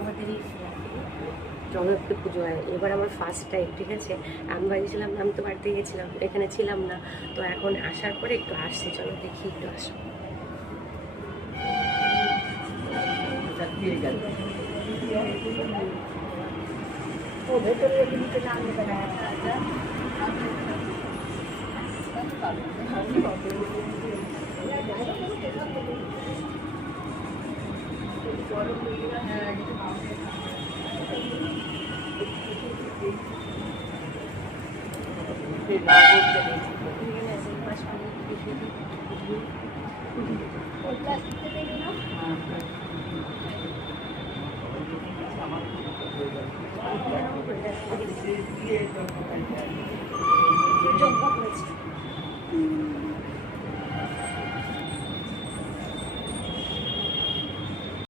আমাদের জগদ্ধাত্রী পুজো হয়। এবার আমার ফার্স্ট টাইম, ঠিক আছে। আমি বাড়িছিলাম না, আমি তো বাড়িতে গেছিলাম, এখানে ছিলাম না। তো এখন আসার পরে একটু আসছি, চলো দেখি একটু আসো। ও ভেতরে নিচে নামতে পারে। যোগ্য করেছে।